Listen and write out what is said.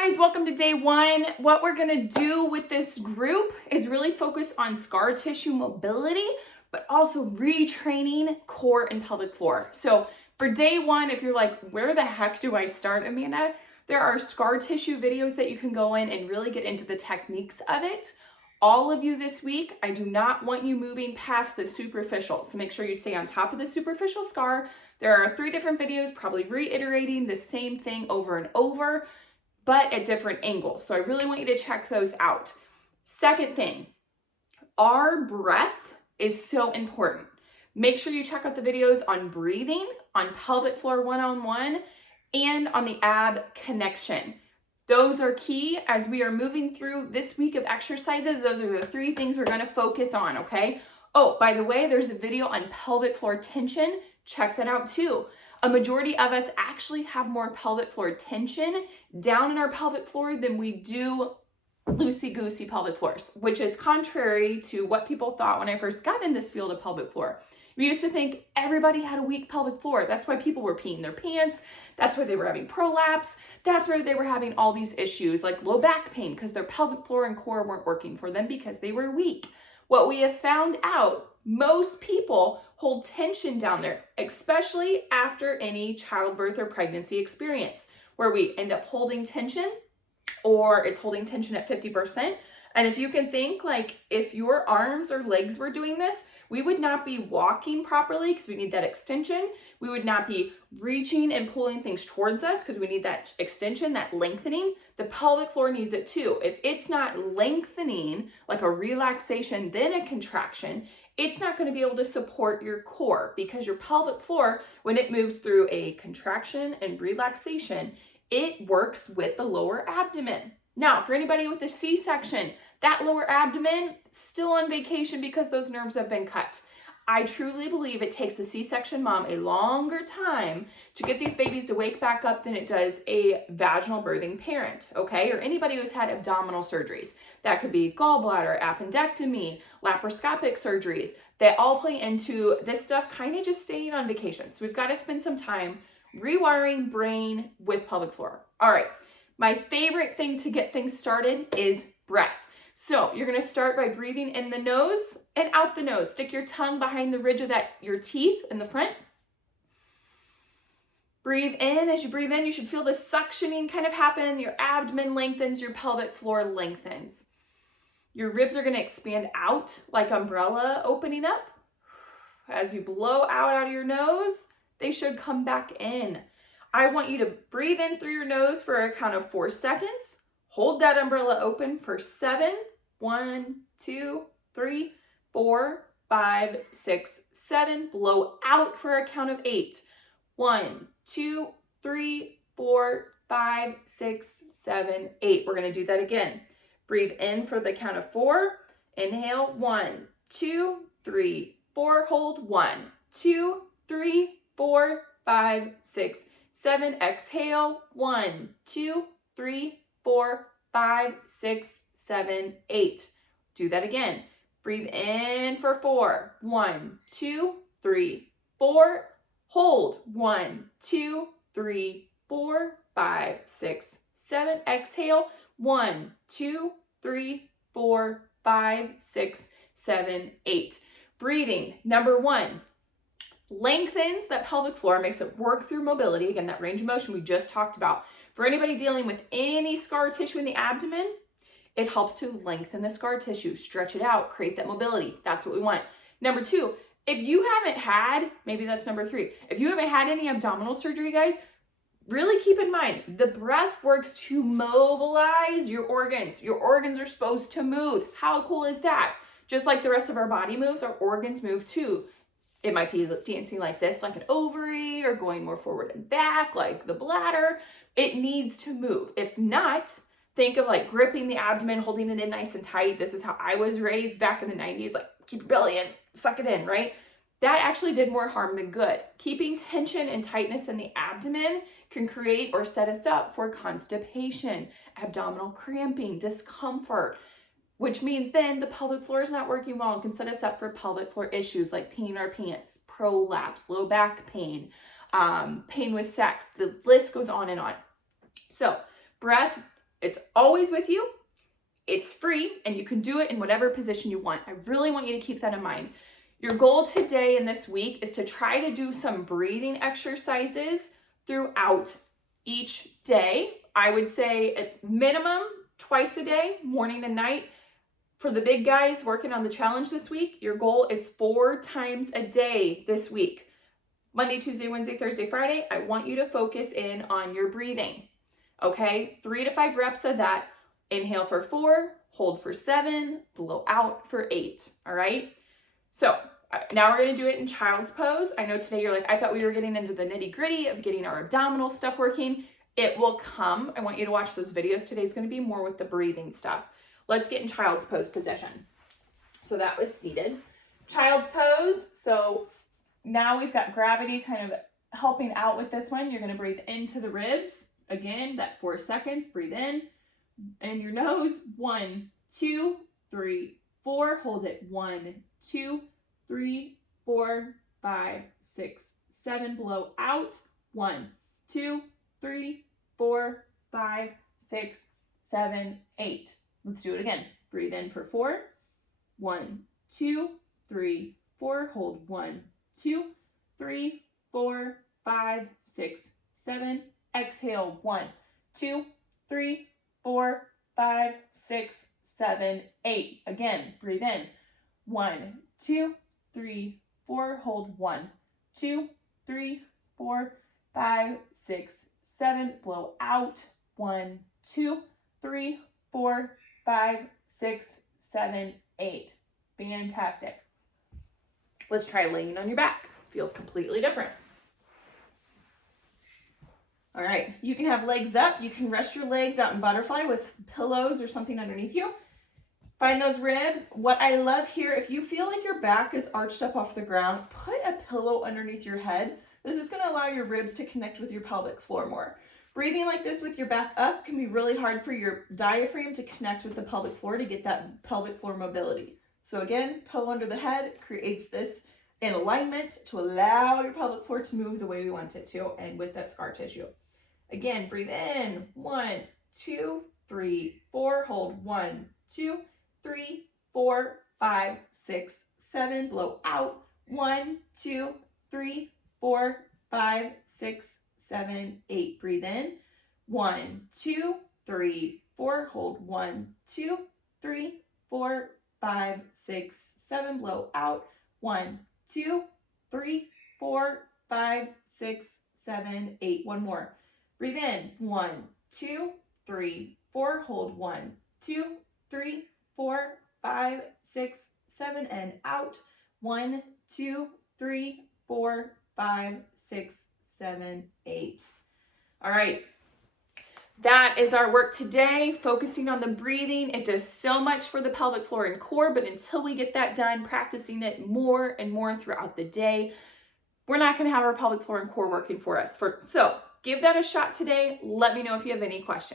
guys, welcome to day one. What we're gonna do with this group is really focus on scar tissue mobility, but also retraining core and pelvic floor. So for day one, if you're like, where the heck do I start, Amanda? There are scar tissue videos that you can go in and really get into the techniques of it. All of you this week, I do not want you moving past the superficial. So make sure you stay on top of the superficial scar. There are 3 different videos, probably reiterating the same thing over and over, but at different angles. So I really want you to check those out. Second thing, our breath is so important. Make sure you check out the videos on breathing, on pelvic floor one-on-one, and on the ab connection. Those are key as we are moving through this week of exercises. Those are the 3 things we're gonna focus on, okay? Oh, by the way, there's a video on pelvic floor tension. Check that out too. A majority of us actually have more pelvic floor tension down in our pelvic floor than we do loosey-goosey pelvic floors, which is contrary to what people thought when I first got in this field of pelvic floor. We used to think everybody had a weak pelvic floor. That's why people were peeing their pants. That's why they were having prolapse. That's why they were having all these issues like low back pain because their pelvic floor and core weren't working for them because they were weak. What we have found out, most people hold tension down there, especially after any childbirth or pregnancy experience, where we end up holding tension or it's holding tension at 50%. And if you can think like if your arms or legs were doing this, we would not be walking properly because we need that extension. We would not be reaching and pulling things towards us because we need that extension, that lengthening. The pelvic floor needs it too. If it's not lengthening, like a relaxation, then a contraction, it's not going to be able to support your core because your pelvic floor, when it moves through a contraction and relaxation, it works with the lower abdomen. Now, for anybody with a C-section, that lower abdomen still on vacation because those nerves have been cut. I truly believe it takes a C-section mom a longer time to get these babies to wake back up than it does a vaginal birthing parent, okay? Or anybody who's had abdominal surgeries. That could be gallbladder, appendectomy, laparoscopic surgeries. They all play into this stuff kind of just staying on vacation. So we've got to spend some time rewiring brain with pelvic floor. All right. My favorite thing to get things started is breath. So you're gonna start by breathing in the nose and out the nose. Stick your tongue behind the ridge of your teeth in the front. Breathe in. As you breathe in, you should feel the suctioning kind of happen. Your abdomen lengthens, your pelvic floor lengthens. Your ribs are gonna expand out like umbrella opening up. As you blow out of your nose, they should come back in. I want you to breathe in through your nose for a count of 4 seconds. Hold that umbrella open for 7. 1, 2, 3, 4, 5, 6, 7. Blow out for a count of 8. 1, 2, 3, 4, 5, 6, 7, 8. We're going to do that again. Breathe in for the count of 4. Inhale. 1, 2, 3, 4. Hold. 1, 2, 3, 4, 5, 6, 7. Exhale. 1, 2, 3, 4, 5, 6, 7, 8. Do that again. Breathe in for 4. 1, 2, 3, 4. Hold. 1, 2, 3, 4, 5, 6, 7. Exhale. 1, 2, 3, 4, 5, 6, 7, 8. Breathing. Number 1. Lengthens that pelvic floor, makes it work through mobility. Again, that range of motion we just talked about. For anybody dealing with any scar tissue in the abdomen, it helps to lengthen the scar tissue, stretch it out, create that mobility. That's what we want. Number 2, if you haven't had, maybe that's number 3, if you haven't had any abdominal surgery, guys, really keep in mind, the breath works to mobilize your organs. Your organs are supposed to move. How cool is that? Just like the rest of our body moves, our organs move too. It might be dancing like this, like an ovary, or going more forward and back, like the bladder. It needs to move. If not, think of like gripping the abdomen, holding it in nice and tight. This is how I was raised back in the 90s, like keep your belly in, suck it in, right? That actually did more harm than good. Keeping tension and tightness in the abdomen can create or set us up for constipation, abdominal cramping, discomfort, which means then the pelvic floor is not working well and can set us up for pelvic floor issues like peeing our pants, prolapse, low back pain, pain with sex. The list goes on and on. So breath It's always with you. It's free, and you can do it in whatever position you want. I really want you to keep that in mind. Your goal today and this week is to try to do some breathing exercises throughout each day. I would say at minimum twice a day, morning and night. For the big guys working on the challenge this week, your goal is 4 times a day this week. Monday, Tuesday, Wednesday, Thursday, Friday, I want you to focus in on your breathing. Okay, 3 to 5 reps of that. Inhale for 4, hold for 7, blow out for 8. All right. So now we're going to do it in child's pose. I know today you're like, I thought we were getting into the nitty gritty of getting our abdominal stuff working. It will come. I want you to watch those videos. Today's going to be more with the breathing stuff. Let's get in child's pose position. So that was seated. Child's pose. So now we've got gravity kind of helping out with this one. You're going to breathe into the ribs. Again, that 4 seconds. Breathe in. And your nose. 1, 2, 3, 4. Hold it. 1, 2, 3, 4, 5, 6, 7. Blow out. 1, 2, 3, 4, 5, 6, 7, 8. Let's do it again. Breathe in for 4. 1, 2, 3, 4. Hold 1, 2, 3, 4, 5, 6, 7. Exhale 1, 2, 3, 4, 5, 6, 7, 8. Again, breathe in. 1, 2, 3, 4. Hold 1, 2, 3, 4, 5, 6, 7. Blow out. 1, 2, 3, 4, 5, 6, 7, 8. Fantastic. Let's try laying on your back. Feels completely different. All right, you can have legs up. You can rest your legs out in butterfly with pillows or something underneath you. Find those ribs. What I love here, if you feel like your back is arched up off the ground, put a pillow underneath your head. This is going to allow your ribs to connect with your pelvic floor more. Breathing like this with your back up can be really hard for your diaphragm to connect with the pelvic floor to get that pelvic floor mobility. So again, pillow under the head creates this in alignment to allow your pelvic floor to move the way we want it to and with that scar tissue. Again, breathe in. 1, 2, 3, 4. Hold 1, 2, 3, 4, 5, 6, 7. Blow out. 1, 2, 3, 4, 5, 6, 7, 8. Breathe in. 1, 2, 3, 4. Hold 1, 2, 3, 4, 5, 6, 7. Blow out. 1, 2, 3, 4, 5, 6, 7, 8. One more. Breathe in. 1, 2, 3, 4. Hold 1, 2, 3, 4, 5, 6, 7. And out. 1, 2, 3, 4, 5, 6, 7, 8. All right. That is our work today, focusing on the breathing. It does so much for the pelvic floor and core, but until we get that done, practicing it more and more throughout the day, we're not going to have our pelvic floor and core working for us. So give that a shot today. Let me know if you have any questions.